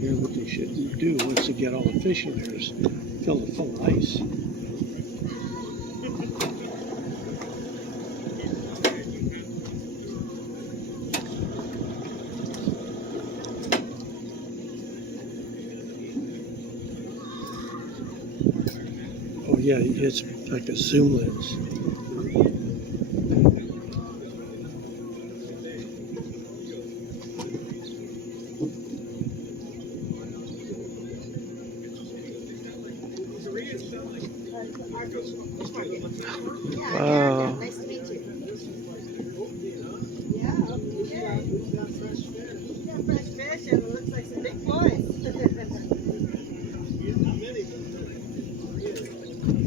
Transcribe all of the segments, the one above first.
Here, what they should do is to get all the fish in there is fill it full of ice. Oh yeah, it's like a zoom lens. Wow. Nice to meet you. Yeah, okay. Yeah, fresh fish and it looks like some big boys.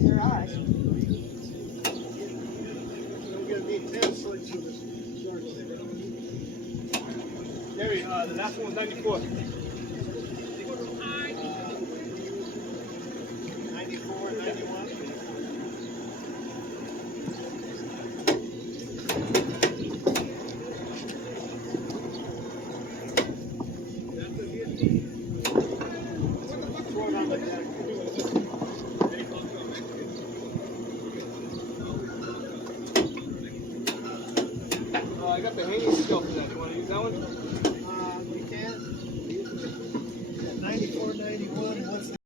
There are. Gary, the last one was 94. 94, 91. I got the hanging skill for that. You want to use that one? We can. 94, 91. What's